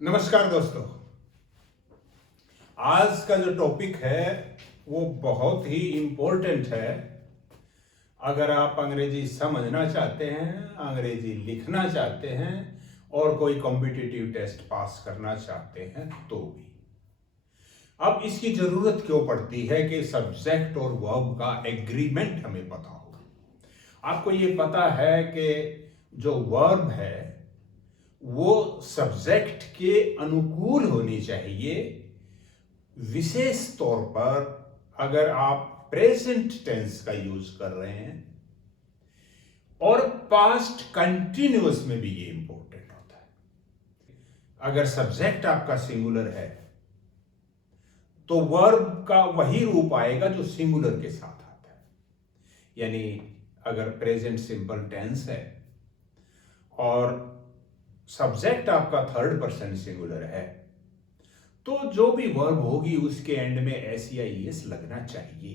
नमस्कार दोस्तों। आज का जो टॉपिक है वो बहुत ही इम्पोर्टेंट है। अगर आप अंग्रेजी समझना चाहते हैं, अंग्रेजी लिखना चाहते हैं और कोई कॉम्पिटिटिव टेस्ट पास करना चाहते हैं तो भी। अब इसकी जरूरत क्यों पड़ती है कि सब्जेक्ट और वर्ब का एग्रीमेंट हमें पता हो। आपको ये पता है कि जो वर्ब है वो सब्जेक्ट के अनुकूल होनी चाहिए। विशेष तौर पर अगर आप प्रेजेंट टेंस का यूज कर रहे हैं और पास्ट कंटिन्यूअस में भी ये इंपॉर्टेंट होता है। अगर सब्जेक्ट आपका सिंगुलर है तो वर्ब का वही रूप आएगा जो सिंगुलर के साथ आता है। यानी अगर प्रेजेंट सिंपल टेंस है और सब्जेक्ट आपका थर्ड पर्सन सिंगुलर है तो जो भी वर्ब होगी उसके एंड में एस या ईएस लगना चाहिए।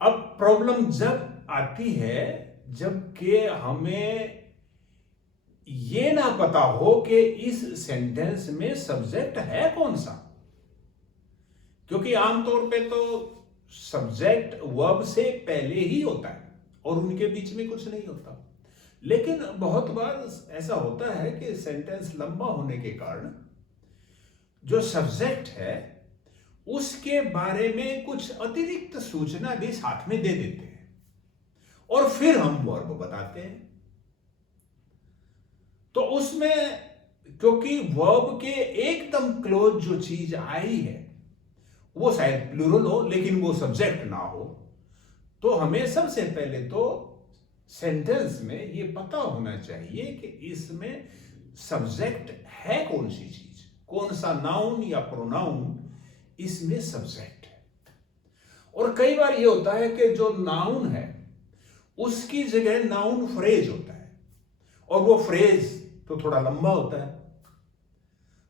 अब प्रॉब्लम जब आती है जबकि हमें ये ना पता हो कि इस सेंटेंस में सब्जेक्ट है कौन सा, क्योंकि आमतौर पे तो सब्जेक्ट वर्ब से पहले ही होता है और उनके बीच में कुछ नहीं होता। लेकिन बहुत बार ऐसा होता है कि सेंटेंस लंबा होने के कारण जो सब्जेक्ट है उसके बारे में कुछ अतिरिक्त सूचना भी साथ में दे देते हैं और फिर हम वर्ब बताते हैं। तो उसमें क्योंकि वर्ब के एकदम क्लोज जो चीज आई है वो शायद प्लूरल हो लेकिन वो सब्जेक्ट ना हो, तो हमें सबसे पहले तो सेंटेंस में ये पता होना चाहिए कि इसमें सब्जेक्ट है कौन सी चीज, कौन सा नाउन या प्रोनाउन इसमें सब्जेक्ट है। और कई बार ये होता है कि जो नाउन है उसकी जगह नाउन फ्रेज होता है और वो फ्रेज तो थोड़ा लंबा होता है,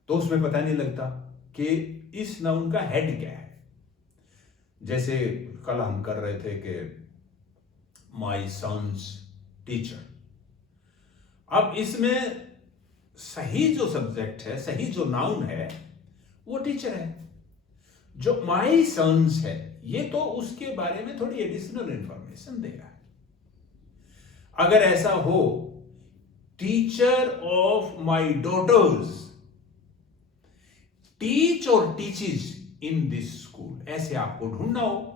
तो उसमें पता नहीं लगता कि इस नाउन का हेड क्या है। जैसे कल हम कर रहे थे कि माई सन्स टीचर। अब इसमें सही जो सब्जेक्ट है, सही जो नाउन है वो टीचर है। जो माई सन्स है ये तो उसके बारे में थोड़ी एडिशनल इंफॉर्मेशन दे रहा है। अगर ऐसा हो teacher of my daughters teach और टीचेज इन दिस स्कूल, ऐसे आपको ढूंढना हो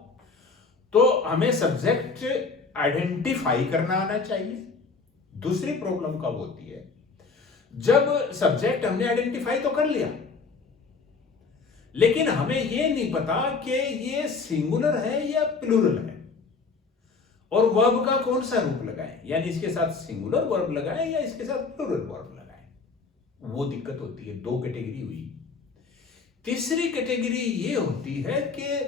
तो हमें सब्जेक्ट आइडेंटिफाई करना आना चाहिए। दूसरी प्रॉब्लम कब होती है, जब सब्जेक्ट हमने आइडेंटिफाई तो कर लिया लेकिन हमें यह नहीं पता कि ये सिंगुलर है या प्लूरल है और वर्ब का कौन सा रूप लगाएं, यानी इसके साथ सिंगुलर वर्ब लगाएं या इसके साथ प्लूरल वर्ब लगाएं। वो दिक्कत होती है। दो कैटेगरी हुई। तीसरी कैटेगरी ये होती है कि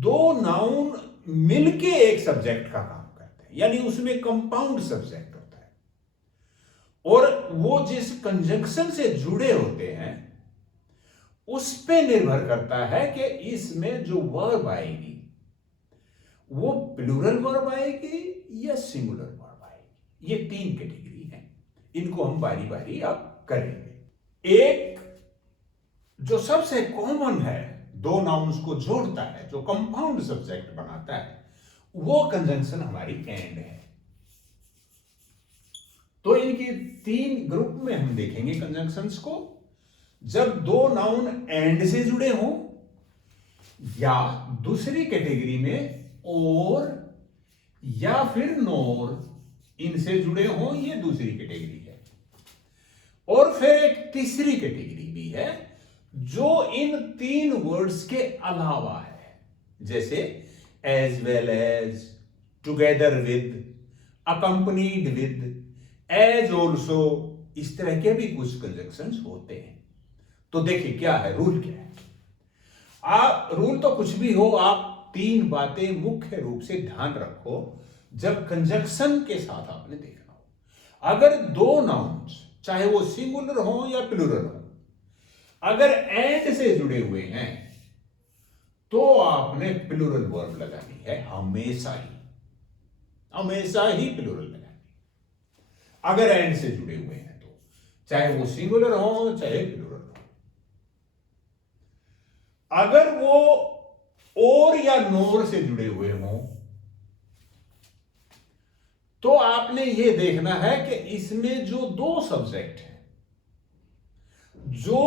दो नाउन मिलके एक सब्जेक्ट का काम करते हैं, यानी उसमें कंपाउंड सब्जेक्ट होता है और वो जिस कंजंक्शन से जुड़े होते हैं उस पे निर्भर करता है कि इसमें जो वर्ब आएगी वो प्लूरल वर्ब आएगी या सिंगुलर वर्ब आएगी। ये तीन कैटेगरी हैं, इनको हम बारी बारी अब करेंगे। एक जो सबसे कॉमन है, दो नाउन्स को जोड़ता है, जो कंपाउंड सब्जेक्ट बनाता है, वो कंजंक्शन हमारी एंड है। तो इनकी तीन ग्रुप में हम देखेंगे कंजंक्शंस को। जब दो नाउन एंड से जुड़े हों या दूसरी कैटेगरी में और या फिर नोर इनसे जुड़े हों, ये दूसरी कैटेगरी है। और फिर एक तीसरी कैटेगरी भी है जो इन तीन वर्ड्स के अलावा है, जैसे as well as, together with, accompanied with, as also, इस तरह के भी कुछ कंजंक्शंस होते हैं। तो देखिए क्या है, रूल क्या है। आप रूल तो कुछ भी हो, आप तीन बातें मुख्य रूप से ध्यान रखो जब कंजंक्शन के साथ आपने देखना हो। अगर दो नाउन्स चाहे वो सिंगुलर हो या प्लूरल हो, अगर एंड से जुड़े हुए हैं तो आपने प्लूरल वर्ब लगानी है, हमेशा ही प्लूरल लगानी। अगर एंड से जुड़े हुए हैं तो, चाहे वो सिंगुलर हो चाहे प्लूरल हो। अगर वो और या नोर से जुड़े हुए हों तो आपने ये देखना है कि इसमें जो दो सब्जेक्ट हैं जो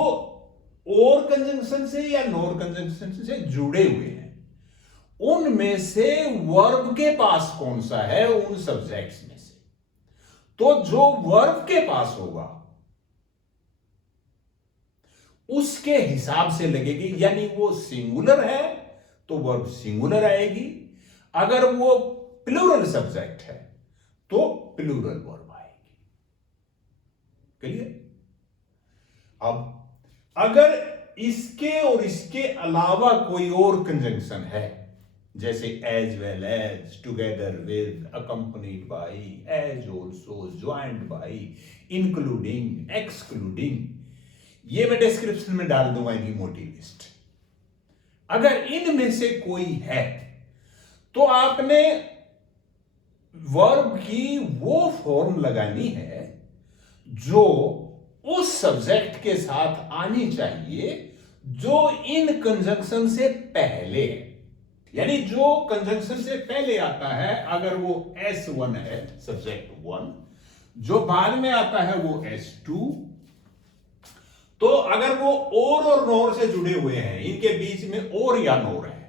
और कंजंक्शन से या नोर कंजंक्शन से जुड़े हुए हैं, उनमें से वर्ब के पास कौन सा है उन सब्जेक्ट्स में से, तो जो वर्ब के पास होगा उसके हिसाब से लगेगी। यानी वो सिंगुलर है तो वर्ब सिंगुलर आएगी, अगर वो प्लूरल सब्जेक्ट है तो प्लूरल वर्ब आएगी। क्लियर? अब अगर इसके और इसके अलावा कोई और कंजंक्शन है, जैसे as well as, together with, accompanied by, as also, joint by, including, excluding, ये मैं डिस्क्रिप्शन में डाल दूंगा इनकी मोटी लिस्ट। अगर इनमें से कोई है तो आपने वर्ब की वो फॉर्म लगानी है जो उस सब्जेक्ट के साथ आनी चाहिए जो इन कंजंक्शन से पहले है। यानी जो कंजंक्शन से पहले आता है, अगर वो S1 है सब्जेक्ट 1, जो बाद में आता है वो S2, तो अगर वो और नोर से जुड़े हुए हैं, इनके बीच में और या नोर है,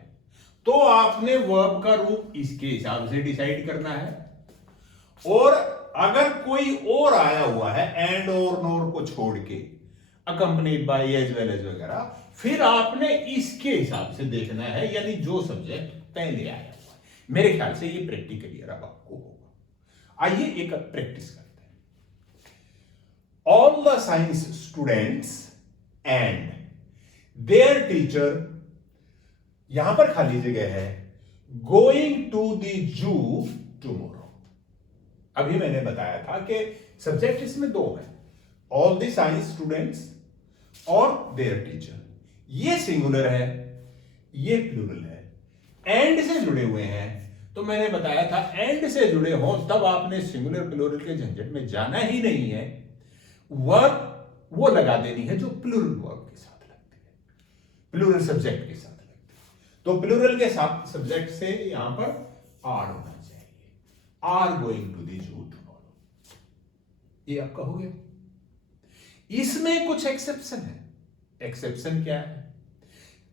तो आपने वर्ब का रूप इसके हिसाब से डिसाइड करना है। और अगर कोई और आया हुआ है एंड और नोर को छोड़ के, accompanied by, as well as वगैरह, फिर आपने इसके हिसाब से देखना है, यानी जो सब्जेक्ट पहले आया हुआ है। मेरे ख्याल से ये प्रैक्टिकली अब आपको होगा। आइए एक प्रैक्टिस करते हैं। All the science students and their teacher, यहां पर खाली जगह है, going to the zoo tomorrow. अभी मैंने बताया था कि सब्जेक्ट इसमें दो है, ऑल द साइंस स्टूडेंट्स और देयर टीचर। ये सिंगुलर है, ये प्लूरल है, एंड से जुड़े हुए हैं। तो मैंने बताया था एंड से जुड़े हो तब आपने सिंगुलर प्लूरल के झंझट में जाना ही नहीं है, वर्ब वो लगा देनी है जो प्लूरल वर्ब के साथ लगती है, प्लूरल सब्जेक्ट के साथ लगती है। तो प्लूरल के साथ सब्जेक्ट से यहां पर आर होना चाहिए, are going to the zoo tomorrow. ये आपका हो गया। इसमें कुछ एक्सेप्शन है। एक्सेप्शन क्या है?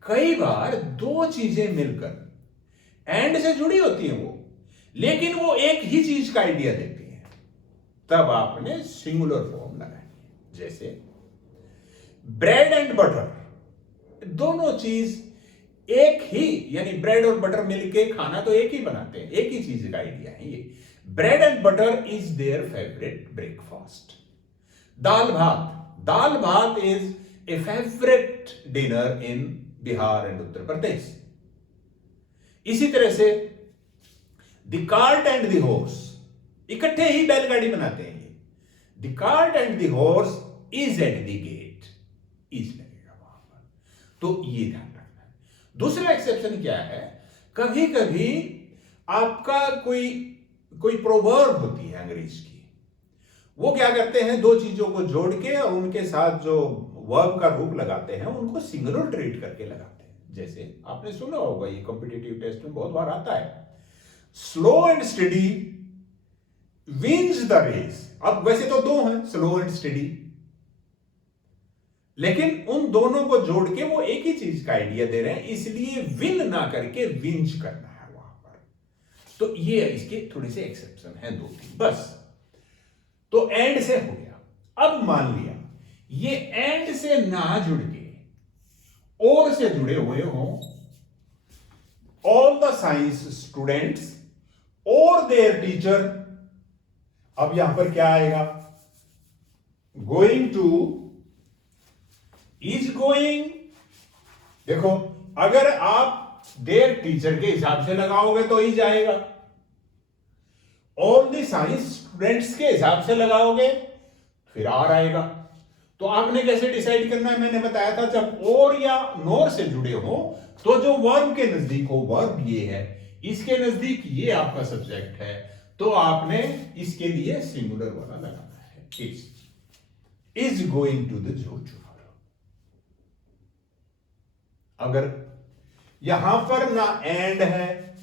कई बार दो चीजें मिलकर एंड से जुड़ी होती है वो, लेकिन वो एक ही चीज का आइडिया देती है, तब आपने सिंगुलर फॉर्म लगानी है। जैसे ब्रेड एंड बटर, दोनों चीज एक ही, यानी ब्रेड और बटर मिलके खाना तो एक ही बनाते हैं, एक ही चीज का आइडिया है ये। Bread and butter is their favourite breakfast. Dal bhat, dal bhat is a favourite dinner in Bihar and Uttar Pradesh. इसी तरह से the cart and the horse, इकट्ठे ही बैलगाड़ी बनाते हैं ये। The cart and the horse is at the gate, is लगेगा वहां पर, तो ये ध्यान रखना है। दूसरा एक्सेप्शन क्या है? कभी कभी आपका कोई प्रोवर्ब होती है अंग्रेज की, वो क्या करते हैं, दो चीजों को जोड़ के और उनके साथ जो वर्ब का रूप लगाते हैं उनको सिंगुलर ट्रीट करके लगाते हैं। जैसे आपने सुना होगा, ये कॉम्पिटिटिव टेस्ट में बहुत बार आता है, slow and study wins the race. अब वैसे तो दो हैं, स्लो एंड स्टडी, लेकिन उन दोनों को जोड़ के वो एक ही चीज का आइडिया दे रहे हैं, इसलिए विन ना करके विंच करना है वहां पर। तो ये इसके थोड़े से एक्सेप्शन हैं, दो तीन बस। तो एंड से हो गया। अब मान लिया ये एंड से ना जुड़ के और से जुड़े हुए हो, ऑल द साइंस स्टूडेंट्स और देयर टीचर। अब यहां पर क्या आएगा? Going two is going. देखो, अगर आप देयर टीचर के हिसाब से लगाओगे तो इज आएगा, ऑल द साइंस स्टूडेंट्स के हिसाब से लगाओगे फिर आर आएगा। तो आपने कैसे डिसाइड करना है? मैंने बताया था, जब और या नोर से जुड़े हो तो जो वर्ब के नजदीक हो, वर्ब ये है, इसके नजदीक ये आपका सब्जेक्ट है, तो आपने इसके लिए सिंगुलर वाला लगाना है। Is going to the zoo tomorrow. अगर यहां पर ना एंड है,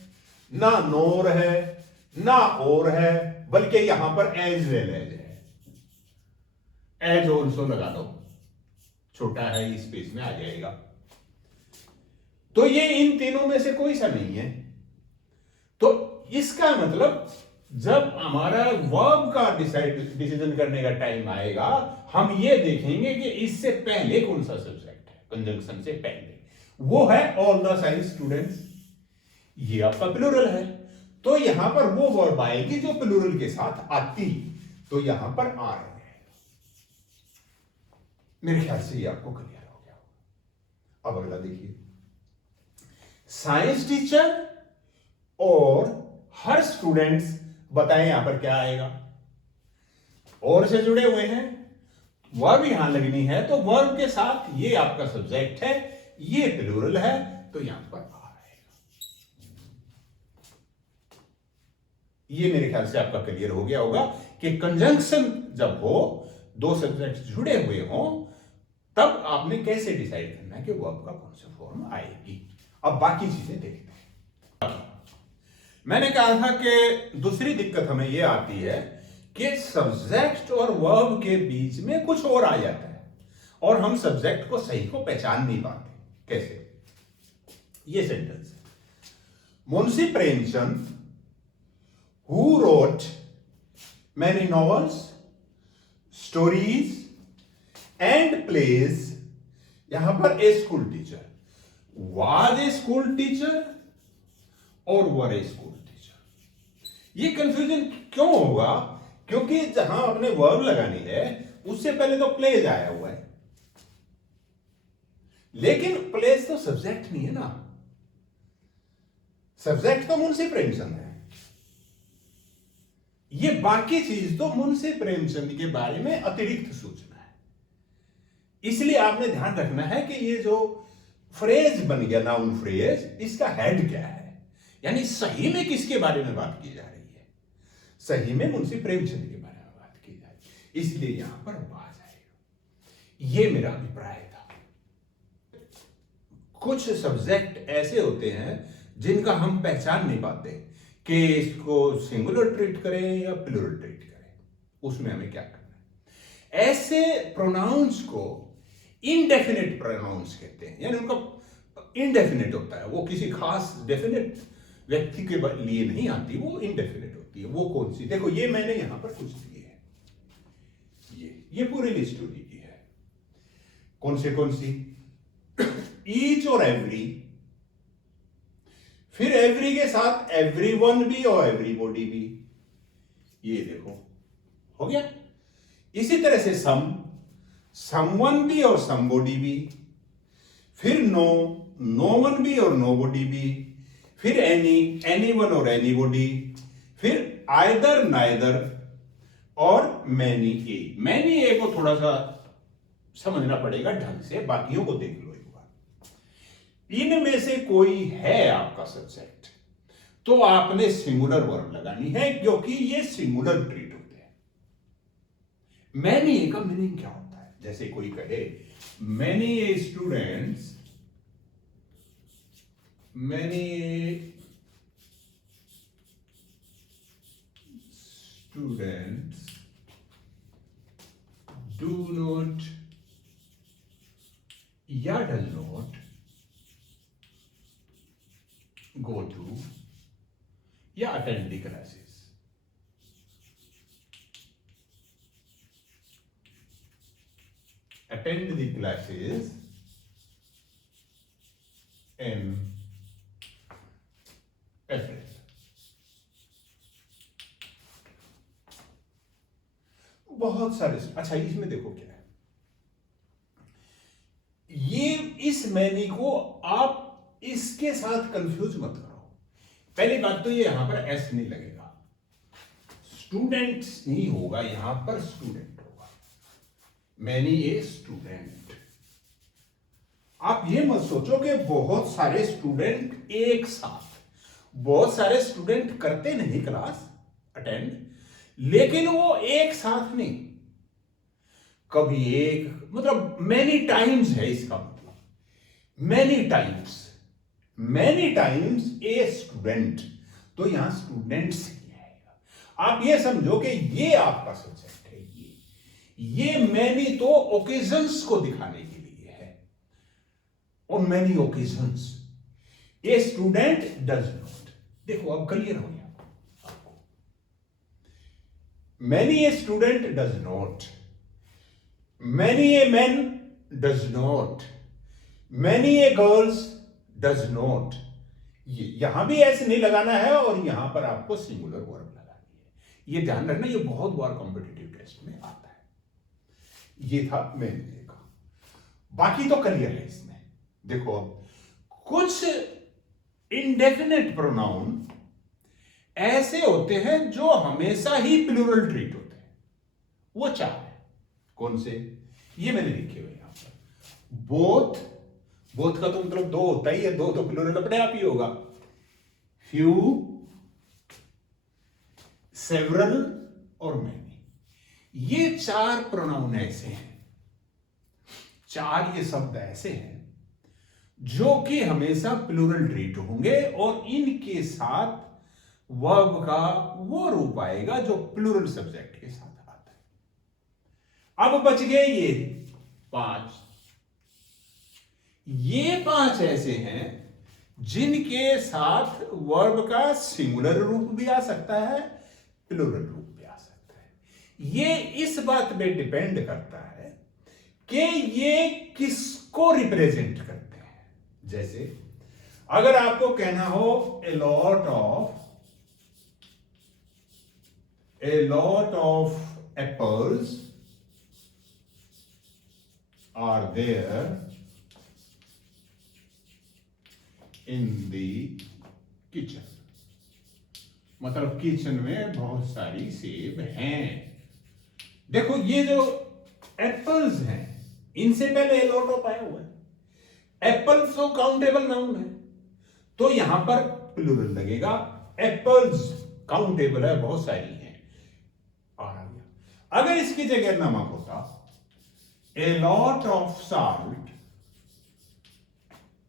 ना नोर है, ना और है, बल्कि यहां पर एज वेल एज है, एज ऑल्सो लगा दो, छोटा है इस स्पेस में आ जाएगा। तो ये इन तीनों में से कोई सा नहीं है। तो इसका मतलब जब हमारा वर्ब का डिसीजन करने का टाइम आएगा, हम ये देखेंगे कि इससे पहले कौन सा सब्जेक्ट है, कंजंक्शन से पहले। वो है ऑल द साइंस स्टूडेंट्स। ये आपका प्लूरल है, तो यहां पर वो वर्ब आएगी जो प्लूरल के साथ आती, तो यहां पर आ रहे हैं। मेरे ख्याल से ये आपको क्लियर हो गया। अब अगला देखिए, साइंस टीचर और हर स्टूडेंट्स, बताएं यहां पर क्या आएगा। और से जुड़े हुए हैं, वर्ब यहां लगनी है, तो वर्ब के साथ ये आपका सब्जेक्ट है, ये प्लूरल है, तो यहां पर आ आएगा। ये मेरे ख्याल से आपका क्लियर हो गया होगा कि कंजंक्शन जब हो, दो सब्जेक्ट जुड़े हुए हो, तब आपने कैसे डिसाइड करना है कि वर्ब का कौन सा फॉर्म आएगी। अब बाकी चीजें देखते हैं। मैंने कहा था कि दूसरी दिक्कत हमें यह आती है कि सब्जेक्ट और वर्ब के बीच में कुछ और आ जाता है और हम सब्जेक्ट को सही को पहचान नहीं पाते। कैसे? ये सेंटेंस है, Munshi Premchand who wrote many novels, stories and plays, यहां पर a school teacher, was a school teacher और वर ए स्कूल टीचर। ये कंफ्यूजन क्यों होगा? क्योंकि जहां आपने वर्ब लगानी है उससे पहले तो प्लेज आया हुआ है, लेकिन प्लेज तो सब्जेक्ट नहीं है ना। सब्जेक्ट तो मुंशी प्रेमचंद है, ये बाकी चीज तो मुंशी प्रेमचंद के बारे में अतिरिक्त सूचना है। इसलिए आपने ध्यान रखना है कि ये जो फ्रेज बन गया, नाउन फ्रेज, इसका हेड क्या है, यानी सही में किसके बारे में बात की जा रही है। सही में मुंशी प्रेमचंद के बारे में बात की जा रही है, इसलिए यहां पर आ जाएगा। ये मेरा अभिप्राय था। कुछ सब्जेक्ट ऐसे होते हैं जिनका हम पहचान नहीं पाते कि इसको सिंगुलर ट्रीट करें या प्लूरल ट्रीट करें, उसमें हमें क्या करना है। ऐसे प्रोनाउंस को इनडेफिनेट प्रोनाउंस कहते हैं, यानी उनका इनडेफिनेट होता है, वो किसी खास डेफिनेट व्यक्ति के लिए नहीं आती, वो इनडेफिनेट होती है। वो कौन सी? देखो, ये मैंने यहां पर कुछ दिए हैं, ये पूरी लिस्ट होती है। कौन सी? ईच और एवरी, फिर एवरी के साथ एवरीवन भी और एवरीबॉडी भी, ये देखो हो गया। इसी तरह से समवन भी और समबॉडी भी, फिर नोवन भी और नोबॉडी भी, फिर एनीवन और एनीबॉडी, फिर आइदर नाइदर और मैनी ए। मैनी ए को थोड़ा सा समझना पड़ेगा ढंग से, बाकियों को देख लो एक बार। इनमें से कोई है आपका सब्जेक्ट, तो आपने सिंगुलर वर्ब लगानी है, क्योंकि ये सिंगुलर ट्रीट होते हैं। मैनी ए का मीनिंग क्या होता है? जैसे कोई कहे many a students, many students do not या does not go to या attend the classes। attend the classes in April। बहुत सारे। अच्छा, इसमें देखो क्या है, ये इस मैनी को आप इसके साथ कंफ्यूज मत करो। पहली बात तो ये यहां पर एस नहीं लगेगा, स्टूडेंट्स नहीं होगा, यहां पर स्टूडेंट होगा। Many a student. आप ये मत सोचो कि बहुत सारे स्टूडेंट एक साथ, बहुत सारे स्टूडेंट करते नहीं क्लास, अटेंड, लेकिन वो एक साथ नहीं, कभी एक, मतलब मैनी टाइम्स है इसका मतलब, मैनी टाइम्स ए स्टूडेंट। तो यहां स्टूडेंट्स किया है। आप ये समझो कि ये आपका सब्जेक्ट है, ये मैनी तो ओकेजन्स को दिखाने के लिए है, on many occasions a student does not. देखो अब क्लियर हो गया आपको, many a student does not, many a man does not, many a girls does not. यहां भी ऐसे नहीं लगाना है और यहां पर आपको सिंगुलर वर्ब लगानी है। ये ध्यान रखना, ये बहुत बार कॉम्पिटिटिव टेस्ट में आता है। ये था मैंने का, बाकी तो क्लियर है इसमें। देखो अब कुछ इंडेफिनेट प्रोनाउन ऐसे होते हैं जो हमेशा ही प्लूरल ट्रीट होते हैं, वो चार है। कौन से? ये मैंने लिखे हुए यहां पर। बोथ, बोथ का तो मतलब दो होता ही है, दो तो प्लूरल अपने आप ही होगा। फ्यू, सेवरल और मैनी, ये चार प्रोनाउन ऐसे हैं, चार ये शब्द ऐसे हैं जो कि हमेशा प्लूरल ट्रीट होंगे और इनके साथ वर्ब का वो रूप आएगा जो प्लूरल सब्जेक्ट के साथ आता है। अब बच गए ये पांच, ये पांच ऐसे हैं जिनके साथ वर्ब का सिंगुलर रूप भी आ सकता है, प्लूरल रूप भी आ सकता है। ये इस बात पे डिपेंड करता है कि ये किसको रिप्रेजेंट करते हैं। जैसे अगर आपको कहना हो a lot of apples are there in the kitchen, मतलब किचन में बहुत सारी सेब हैं। देखो ये जो एप्पल्स हैं, इनसे पहले ए लॉट ऑफ आया हुआ है। एप्पल्स तो काउंटेबल नाउन है, तो यहां पर प्लूरल लगेगा। एप्पल्स काउंटेबल है, बहुत सारी हैं, आ गया। अगर इसकी जगह नमक होता, ए लॉट ऑफ साल्ट,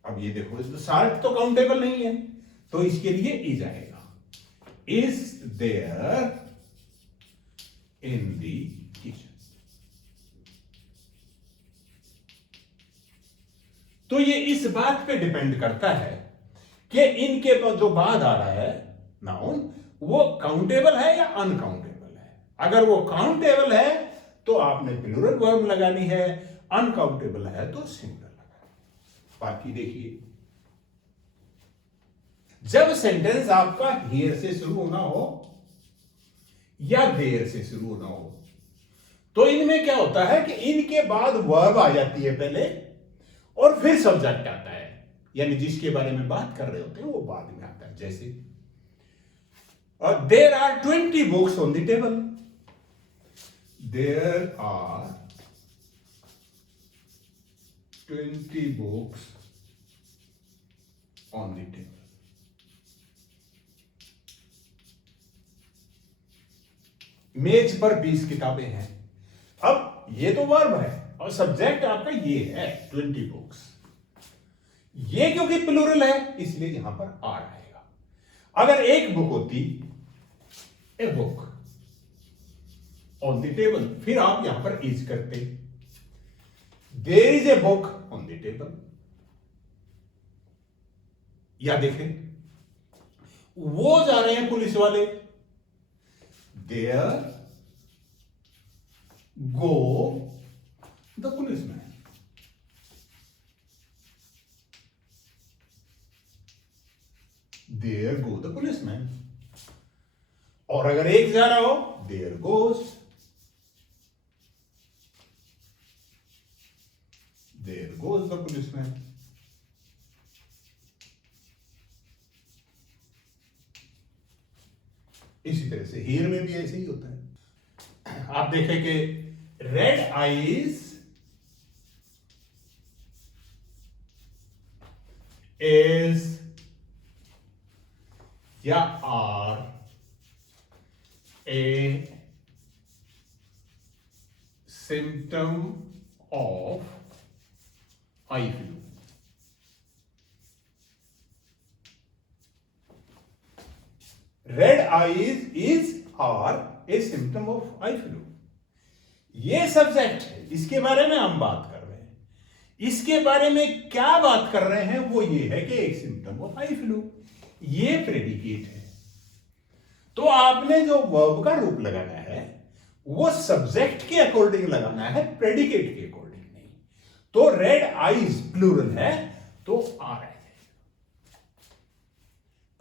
अब ये देखो इसमें साल्ट तो काउंटेबल नहीं है, तो इसके लिए इज आएगा। Is there in the kitchen. तो ये इस बात पे डिपेंड करता है कि इनके जो बाद आ रहा है नाउन, वो काउंटेबल है या अनकाउंटेबल है। अगर वो काउंटेबल है तो आपने प्लूरल वर्ब लगानी है, अनकाउंटेबल है तो सिंगुलर लगानी है। बाकी देखिए, जब सेंटेंस आपका हियर से शुरू होना हो या देर से शुरू होना हो, तो इनमें क्या होता है कि इनके बाद वर्ब आ जाती है पहले और फिर सब्जेक्ट आता है, यानी जिसके बारे में बात कर रहे होते हैं वो बाद में आता है। जैसे there are 20 books on the table, there are 20 books on the table. मेज पर 20 किताबें हैं। अब ये तो वर्ब है और सब्जेक्ट आपका ये है 20 बुक्स। ये क्योंकि प्लूरल है इसलिए यहां पर आर आएगा। अगर एक बुक होती, a book on the table, फिर आप यहां पर इज करते, there is a book on the table. या देखें, वो जा रहे हैं पुलिस वाले, there go the policeman. There go the policeman. और अगर एक जा रहा हो, there goes, there goes the policeman. इसी तरह से हियर में भी ऐसे ही होता है। आप देखें कि रेड आईज इज या are a symptom of eye flu. Red eyes is or a symptom of eye flu. ये सब्जेक्ट है, इसके बारे में हम बात कर रहे हैं. इसके बारे में क्या बात कर रहे हैं वो ये है कि एक सिम्टम ऑफ आई फ्लू, ये प्रेडिकेट है. तो आपने जो वर्ब का रूप लगाना है वो सब्जेक्ट के अकॉर्डिंग लगाना है, प्रेडिकेट के अकॉर्डिंग नहीं. तो रेड आईज प्लूरल है तो आ रहा है.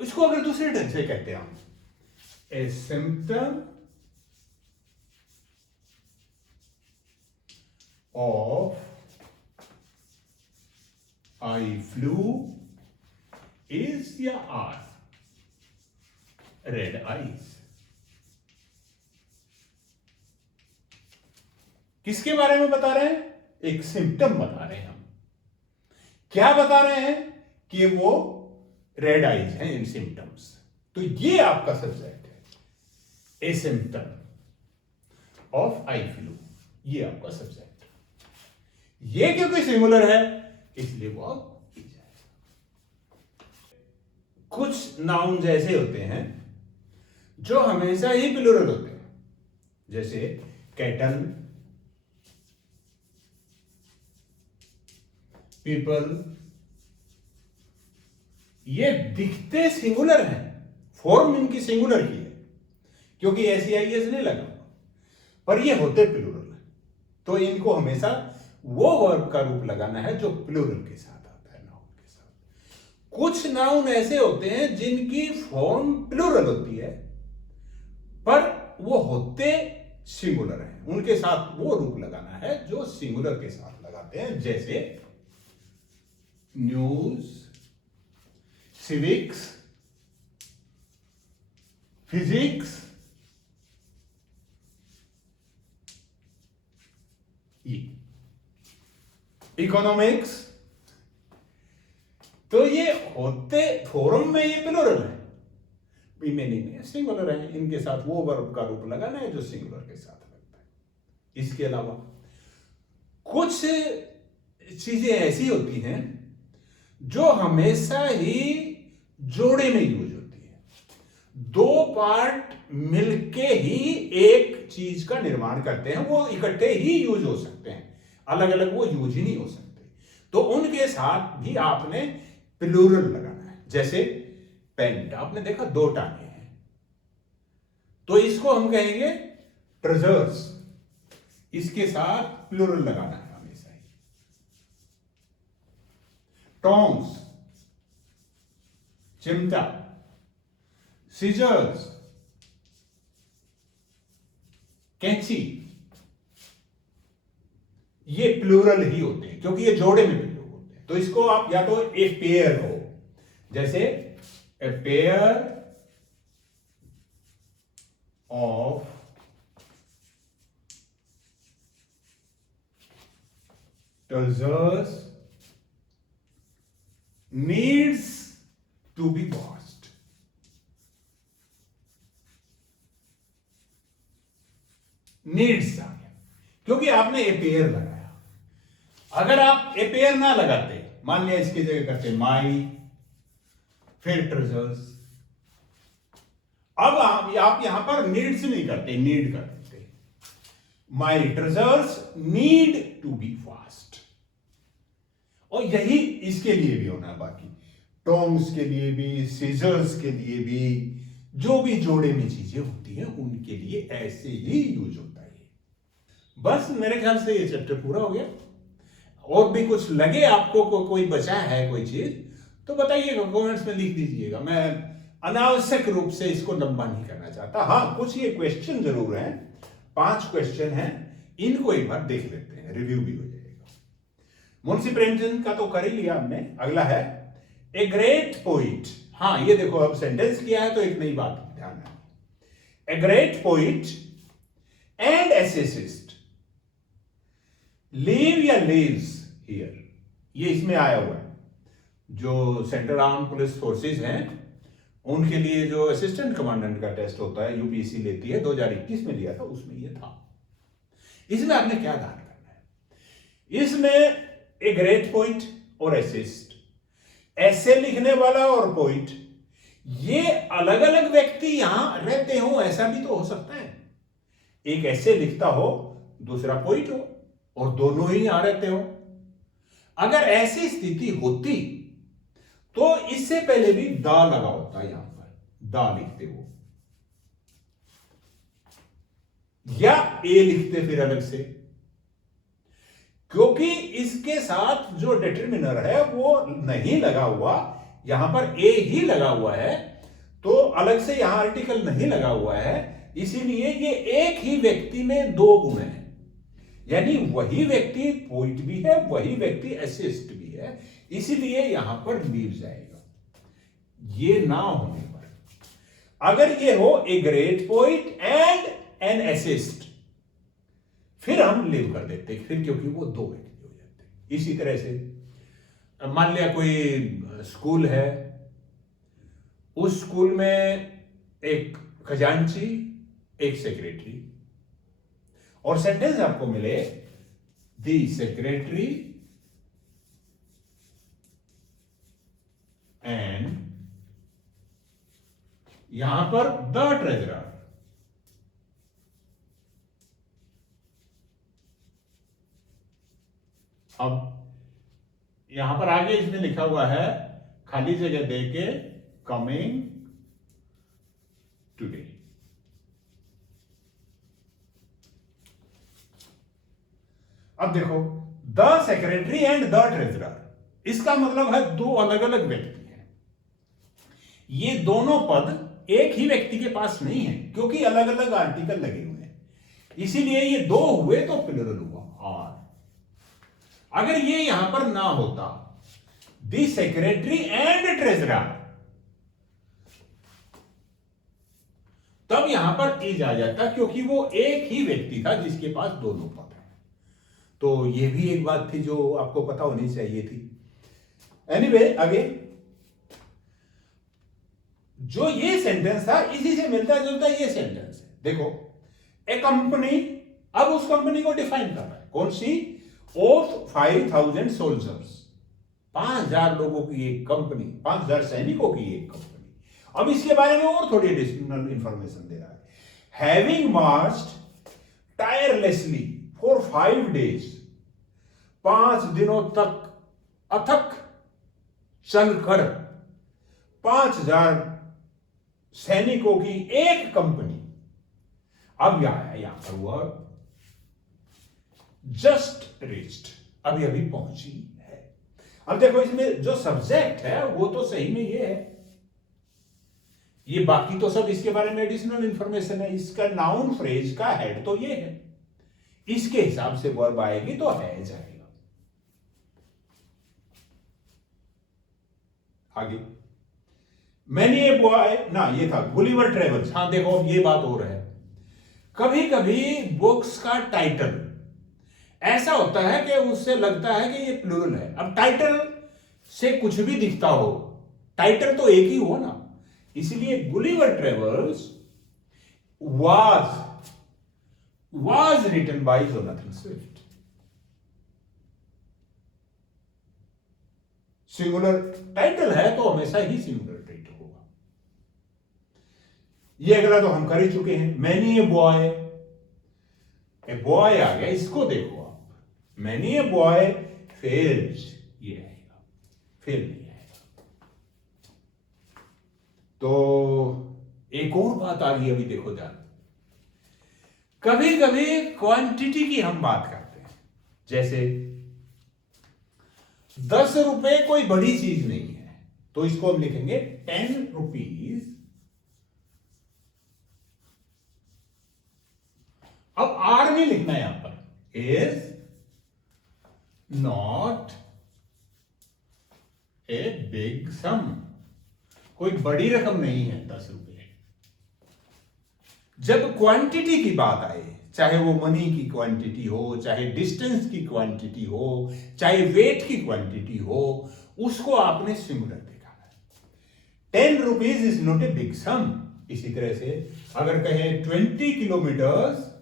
इसको अगर दूसरे ढंग से कहते हैं हम, a symptom of eye flu is या आर रेड आईज. किसके बारे में बता रहे हैं? एक सिम्टम बता रहे हैं हम. क्या बता रहे हैं? कि वो रेड आईज हैं इन सिम्टम्स. तो ये आपका सब्जेक्ट है, ए सिम्टम ऑफ आई फ्लू, ये आपका सब्जेक्ट. ये क्योंकि सिंगुलर है इसलिए वो अब की जाएगा. कुछ नाउन्स ऐसे होते हैं जो हमेशा ही प्लूरल होते हैं, जैसे कैटल, पीपल. ये दिखते सिंगुलर हैं, फॉर्म इनकी सिंगुलर की है क्योंकि एसईआईएस नहीं लगा, पर ये होते प्लूरल. तो इनको हमेशा वो वर्ब का रूप लगाना है जो प्लूरल के साथ आता है, नाउन के साथ. कुछ नाउन ऐसे होते हैं जिनकी फॉर्म प्लूरल होती है पर वो होते सिंगुलर हैं, उनके साथ वो रूप लगाना है जो सिंगुलर के साथ लगाते हैं, जैसे न्यूज, सिविक्स, फिजिक्स. इकोनॉमिक्स. तो ये होते फॉर्म में ये प्लूरल है, मीनिंग में सिंगुलर है. इनके साथ वो वर्ब का रूप लगाना है जो सिंगुलर के साथ लगता है. इसके अलावा कुछ चीजें ऐसी होती हैं जो हमेशा ही जोड़े में यूज होती है. दो पार्ट मिलके ही एक चीज का निर्माण करते हैं, वो इकट्ठे ही यूज हो सकते हैं, अलग अलग वो यूज ही नहीं हो सकते. तो उनके साथ भी आपने प्लूरल लगाना है. जैसे पेंट, आपने देखा दो टांगे हैं, तो इसको हम कहेंगे ट्रेजर्स. इसके साथ प्लूरल लगाना है हमेशा ही. टॉन्ग्स, चिमटा, सीजर्स, कैंची, ये प्लूरल ही होते हैं क्योंकि ये जोड़े में प्रयोग होते हैं. तो इसको आप या तो ए पेयर हो, जैसे a pair of trousers needs to be washed. Needs आ गया क्योंकि आपने ए पेयर लगाया. अगर आप ए पेयर ना लगाते, मान लिया इसकी जगह करते माई फिर ट्रेजर्स, अब आप यहां पर नीड्स नहीं करते, नीड कर देते. My trousers need to be fast. और यही इसके लिए भी होना, बाकी टोंग्स के लिए भी, सीजर्स के लिए भी, जो भी जोड़े में चीजें होती हैं उनके लिए ऐसे ही यूज होता है. बस मेरे ख्याल से ये चैप्टर पूरा हो गया. और भी कुछ लगे आपको कोई बचा है कोई चीज तो बताइएगा, कमेंट्स में लिख दीजिएगा. मैं अनावश्यक रूप से इसको लंबा नहीं करना चाहता. हाँ, कुछ ये क्वेश्चन जरूर हैं, 5 क्वेश्चन हैं, इनको एक बार देख लेते हैं, रिव्यू भी हो जाएगा. मुंशी प्रेमचंद का तो कर ही लिया हमने. अगला है ए ग्रेट पोइट. हाँ, ये देखो अब सेंटेंस किया है तो एक नई बात ध्यान है. A great poet and essayist live या लिव्स हियर. ये इसमें आया हुआ है. जो सेंट्रल आर्म पुलिस फोर्सेस हैं उनके लिए जो असिस्टेंट कमांडेंट का टेस्ट होता है, यूपीएससी लेती है, 2021 में लिया था, उसमें ये था। इसमें आपने क्या ध्यान करना है, इसमें ए ग्रेट पोइट और एसिस्ट, ऐसे लिखने वाला और पोइट, ये अलग अलग व्यक्ति यहां रहते हो, ऐसा भी तो हो सकता है। एक ऐसे लिखता हो, दूसरा पोइट हो, और दोनों ही यहां रहते हो। अगर ऐसी स्थिति होती तो इससे पहले भी दा लगा होता, यहां पर दा लिखते हो, या ए लिखते फिर अलग से, क्योंकि इसके साथ जो डिटरमिनर है वो नहीं लगा हुआ, यहां पर ए ही लगा हुआ है, तो अलग से यहां आर्टिकल नहीं लगा हुआ है, इसीलिए ये एक ही व्यक्ति में दो गुण है, यानी वही व्यक्ति पोइट भी है, वही व्यक्ति असिस्ट भी है, इसीलिए यहां पर लीव जाएगा। ये ना होने पर, अगर ये हो ए great poet and N assist, फिर हम लीव कर देते, फिर क्योंकि वो दो व्यक्ति हो जाते। इसी तरह से मान लिया कोई स्कूल है, उस स्कूल में एक खजांची, एक सेक्रेटरी, और सेंटेंस आपको मिले द सेक्रेटरी एंड यहां पर द ट्रेजरर। अब यहां पर आगे इसमें लिखा हुआ है, खाली जगह देके कमिंग टुडे। अब देखो, the secretary and the treasurer, इसका मतलब है दो अलग अलग व्यक्ति हैं। ये दोनों पद एक ही व्यक्ति के पास नहीं है, क्योंकि अलग अलग आर्टिकल लगे हुए हैं, इसीलिए ये दो हुए तो प्लुरल हुआ आर। अगर ये यहां पर ना होता, द सेक्रेटरी एंड ट्रेजरर, तब यहां पर इज आ जाता, क्योंकि वो एक ही व्यक्ति था जिसके पास दोनों पद हैं। तो ये भी एक बात थी जो आपको पता होनी चाहिए थी। एनीवे, आगे जो ये सेंटेंस था, इसी से मिलता जुलता ये सेंटेंस है। देखो, ए कंपनी, अब उस कंपनी को डिफाइन कर रहा है, कौन सी? ऑफ 5000 सोल्जर्स, 5000 लोगों की एक कंपनी, 5000 सैनिकों की एक कंपनी। अब इसके बारे में और थोड़ी एडिशनल इंफॉर्मेशन दे रहा है। Having marched tirelessly for 5 days, 5 दिनों तक अथक चलकर 5000 सैनिकों की एक कंपनी। अब यहां पर वह जस्ट रीच्ड, अभी अभी पहुंची है। अब देखो, इसमें जो सब्जेक्ट है वो तो सही में ये है, ये बाकी तो सब इसके बारे में एडिशनल इंफॉर्मेशन है। इसका नाउन फ्रेज का हेड तो ये है, इसके हिसाब से वर्ब आएगी तो है जाएगा। आगे, मैनी ए बॉय, ना ये था गुलिवर ट्रेवल्स। हाँ देखो, अब ये बात हो रहा है, कभी कभी बुक्स का टाइटल ऐसा होता है कि उससे लगता है कि ये प्लूरल है। अब टाइटल से कुछ भी दिखता हो, टाइटल तो एक ही हो ना, इसलिए Gulliver travels was written by Jonathan Swift। Singular title है तो हमेशा ही सिंगुलर टाइटल होगा। ये अगला तो हम कर ही चुके हैं, many a boy, a boy आ गया, इसको देखो आप, मैनी ए बॉय फेल्स, ये आएगा, फेल नहीं आएगा। तो एक और बात आ गई, अभी देखो ध्यान, कभी कभी क्वांटिटी की हम बात करते हैं, जैसे 10 रुपए कोई बड़ी चीज नहीं है, तो इसको हम लिखेंगे 10 रुपीज। अब आर नहीं लिखना है यहां पर, इज नॉट ए बिग सम, कोई बड़ी रकम नहीं है 10 रुपए। जब क्वांटिटी की बात आए, चाहे वो मनी की क्वांटिटी हो, चाहे डिस्टेंस की क्वांटिटी हो, चाहे वेट की क्वांटिटी हो, उसको आपने सिंगुलर दिखाना है। 10 rupees is not a big sum. इसी तरह से अगर कहें 20 kilometres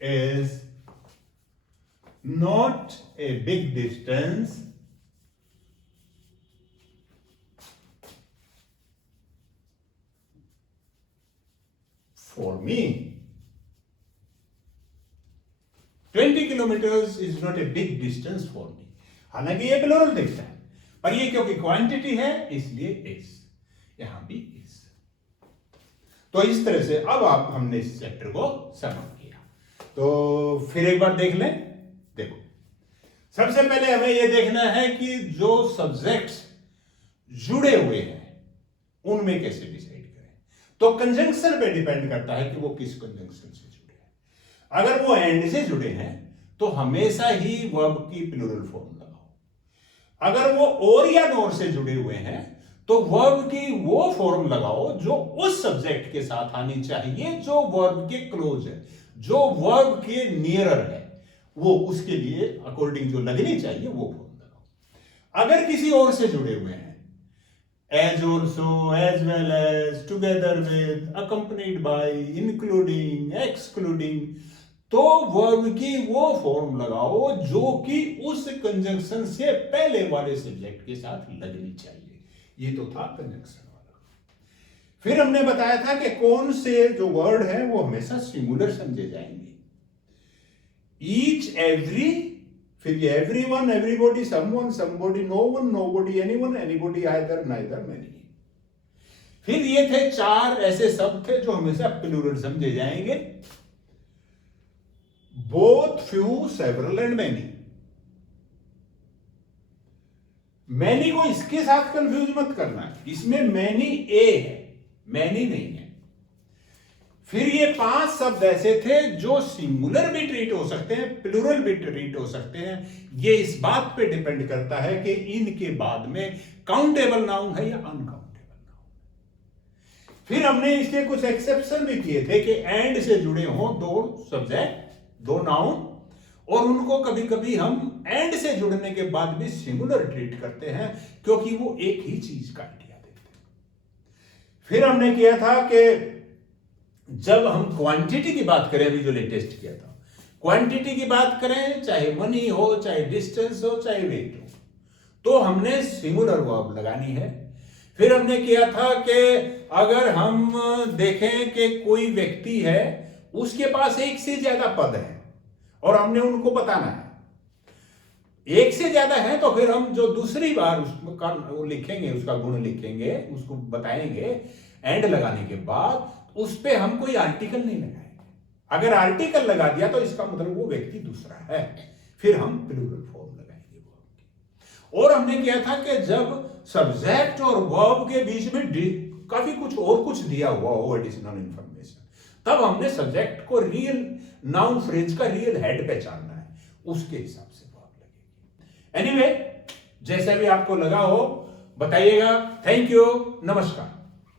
is not a big distance for me. 20 kilometres is not a big distance for me. हालांकि ये प्लूरल दिखता है, पर ये क्योंकि क्वांटिटी है इसलिए इज, यहां भी इज। तो इस तरह से अब आप हमने इस चैप्टर को समझ किया। तो फिर एक बार देख लें। देखो, सबसे पहले हमें यह देखना है कि जो सब्जेक्ट्स जुड़े हुए हैं उनमें कैसे डिसाइड करें। तो कंजंक्शन पे डिपेंड करता है कि वो किस कंजंक्शन से जुड़े हैं। अगर वो एंड से जुड़े हैं तो हमेशा ही वर्ब की प्लूरल फॉर्म लगाओ। अगर वो और या नॉर से जुड़े हुए हैं तो वर्ब की वो फॉर्म लगाओ जो उस सब्जेक्ट के साथ आनी चाहिए जो वर्ब के क्लोज है, जो वर्ब के नियरर है, वो उसके लिए अकॉर्डिंग जो लगनी चाहिए वो फॉर्म लगाओ। अगर किसी और से जुड़े हुए हैं, as also, as well as, together with, accompanied by, including, excluding, तो वर्ब की वो फॉर्म लगाओ जो कि उस कंजंक्शन से पहले वाले सब्जेक्ट के साथ लगनी चाहिए। ये तो था कंजंक्शन वाला। फिर हमने बताया था कि कौन से जो वर्ड है वो हमेशा सिंगुलर समझे जाएंगे। ईच, एवरी, फिर ये everyone, everybody, someone, somebody, no one, nobody, anyone, anybody, either, neither, many. फिर ये थे 4 ऐसे शब्द थे जो हमेशा प्लूरल समझे जाएंगे। Both, few, several and many. Many को इसके साथ कंफ्यूज मत करना है, इसमें मैनी ए है, मैनी नहीं है। फिर ये 5 शब्द ऐसे थे जो सिंगुलर भी ट्रीट हो सकते हैं, प्लूरल भी ट्रीट हो सकते हैं। ये इस बात पे डिपेंड करता है कि इनके बाद में काउंटेबल नाउन है या अनकाउंटेबल नाउन। फिर हमने इसके कुछ एक्सेप्शन भी किए थे कि एंड से जुड़े हों 2 सब्जेक्ट, 2 नाउन, और उनको कभी कभी हम एंड से जुड़ने के बाद भी सिंगुलर ट्रीट करते हैं क्योंकि वो एक ही चीज का आइडिया देते हैं। फिर हमने किया था कि जब हम क्वांटिटी की बात करें, अभी जो लेटेस्ट किया था, क्वांटिटी की बात करें, चाहे मनी हो, चाहे डिस्टेंस हो, चाहे वेट हो, तो हमने सिंगुलर वर्ब लगानी है। फिर हमने किया था कि अगर हम देखें कि कोई व्यक्ति है, उसके पास एक से ज्यादा पद है और हमने उनको बताना है, एक से ज्यादा है, तो फिर हम जो दूसरी बार उसका वो लिखेंगे, उसका गुण लिखेंगे, उसको बताएंगे, एंड लगाने के बाद उस पे हम कोई आर्टिकल नहीं लगाएंगे। अगर आर्टिकल लगा दिया तो इसका मतलब वो व्यक्ति दूसरा है, फिर हम प्लूरल फॉर्म लगाएंगे वर्ब की। और हमने किया था कि जब सब्जेक्ट और वर्ब के बीच में काफी कुछ और कुछ दिया हुआ हो, एडिशनल इंफॉर्मेशन, तब हमने सब्जेक्ट को रियल नाउन फ्रेज का रियल हेड पहचानना है, उसके हिसाब से वर्ब लगेगी। एनीवे, जैसा भी आपको लगा हो बताइएगा। थैंक यू, नमस्कार।